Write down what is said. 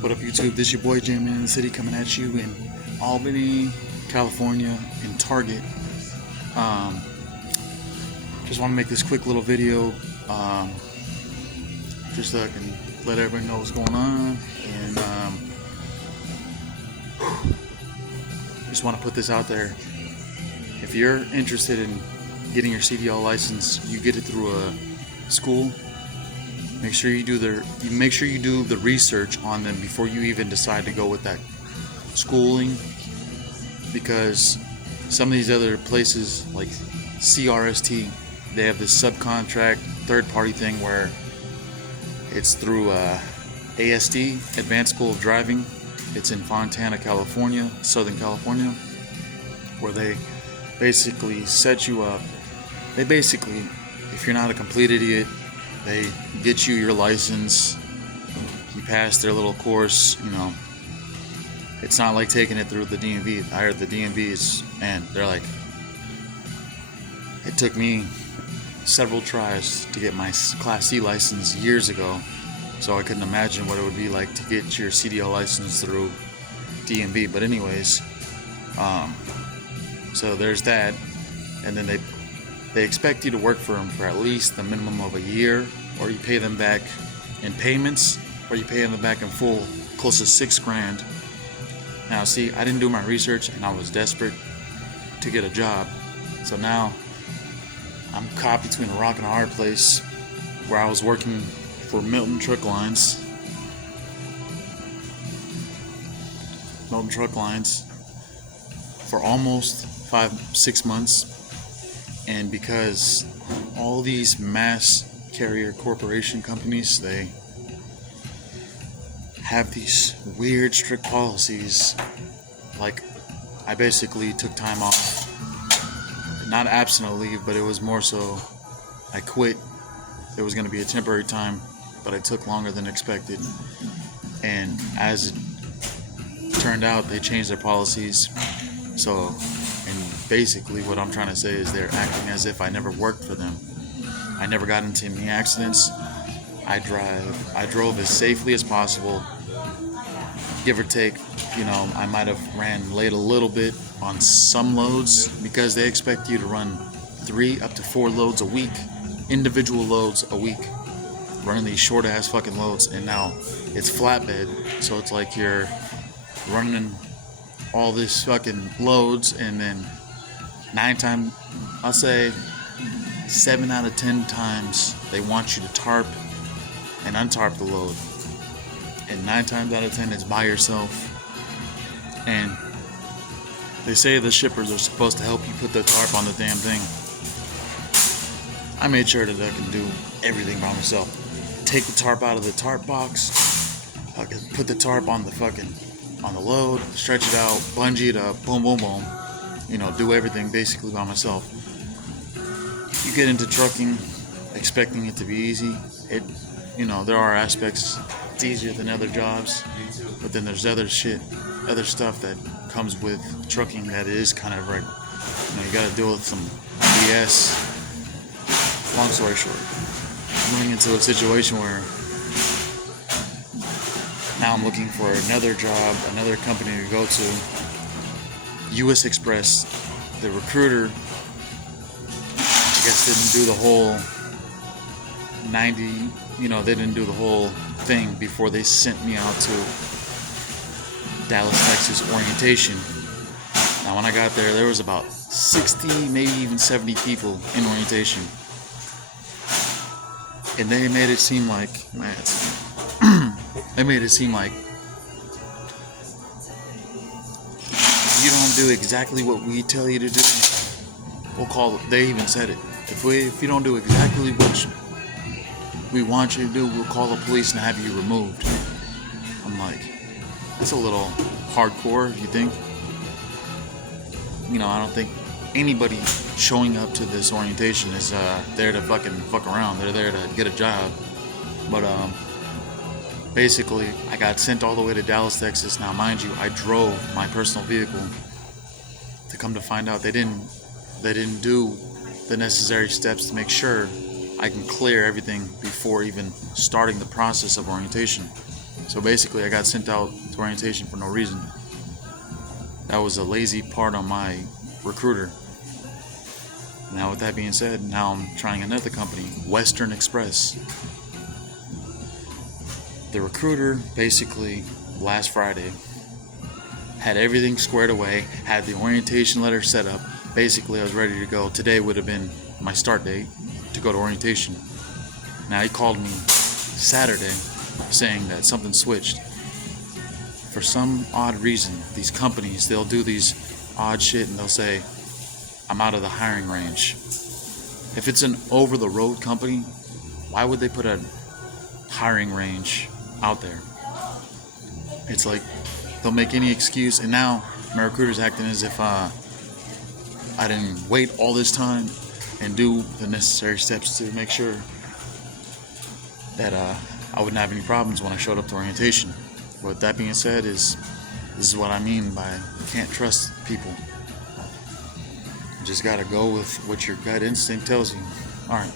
What up, YouTube? This your boy J Man in the City coming at you in Albany, California, in Target. Just want to make this quick little video, just so I can let everybody know what's going on, and just want to put this out there. If you're interested in getting your CDL license, you get it through a school. Make sure you do the research on them before you even decide to go with that schooling, because some of these other places like CRST, they have this subcontract third-party thing where it's through ASD, Advanced School of Driving. It's in Fontana, California, Southern California, where they basically set you up. They basically, if you're not a complete idiot, they get you your license. You pass their little course, you know. It's not like taking it through the DMV. I heard the DMV is, man, they're like, it took me several tries to get my Class C license years ago, so I couldn't imagine what it would be like to get your CDL license through DMV. But anyways, so there's that, and then they expect you to work for them for at least the minimum of a year, or you pay them back in payments, or you pay them back in full, close to $6,000. Now, see, I didn't do my research, and I was desperate to get a job. So now I'm caught between a rock and a hard place, where I was working for Milton Truck Lines. For almost 5-6 months. And because all these mass carrier corporation companies, they have these weird strict policies, like I basically took time off, not absent leave, but it was more so I quit. It was going to be a temporary time, but I took longer than expected, and as it turned out, they changed their policies. So, and basically what I'm trying to say is they're acting as if I never worked for them. I never got into any accidents. I drove as safely as possible, give or take. You know, I might have ran late a little bit on some loads, because they expect you to run 3 up to 4 loads a week, individual loads a week, running these short ass fucking loads. And now it's flatbed, so it's like you're running all this fucking loads, and then 7 out of 10 times they want you to tarp and untarp the load, and 9 times out of 10 it's by yourself. And they say the shippers are supposed to help you put the tarp on the damn thing. I made sure that I can do everything by myself. Take the tarp out of the tarp box, put the tarp on the load, stretch it out, bungee it up, boom, boom, boom. You know, do everything basically by myself. You get into trucking expecting it to be easy. There are aspects it's easier than other jobs, but then there's other stuff that comes with trucking that is kind of like, you gotta deal with some BS. Long story short, I'm running into a situation where now I'm looking for another job, another company to go to. US Express, the recruiter, I guess didn't do the whole they didn't do the whole thing before they sent me out to Dallas, Texas orientation. Now when I got there was about 60, maybe even 70 people in orientation. And they made it seem like, if you don't do exactly what we tell you to do, we'll call it. They even said it. If you don't do exactly what we want you to do, we'll call the police and have you removed. I'm like, it's a little hardcore, you think? I don't think anybody showing up to this orientation is there to fuck around. They're there to get a job. But basically, I got sent all the way to Dallas, Texas. Now, mind you, I drove my personal vehicle. To come to find out, they didn't do the necessary steps to make sure I can clear everything before even starting the process of orientation. So basically, I got sent out to orientation for no reason. That was a lazy part on my recruiter. Now, with that being said, now I'm trying another company, Western Express. The recruiter basically last Friday had everything squared away, had the orientation letter set up. Basically, I was ready to go. Today would have been my start date to go to orientation. Now, he called me Saturday saying that something switched. For some odd reason, these companies, they'll do these odd shit and they'll say, I'm out of the hiring range. If it's an over-the-road company, why would they put a hiring range out there? It's like they'll make any excuse, and now my recruiter's acting as if I didn't wait all this time and do the necessary steps to make sure that I wouldn't have any problems when I showed up to orientation. But that being said, this is what I mean by you can't trust people. You just gotta go with what your gut instinct tells you. Alright.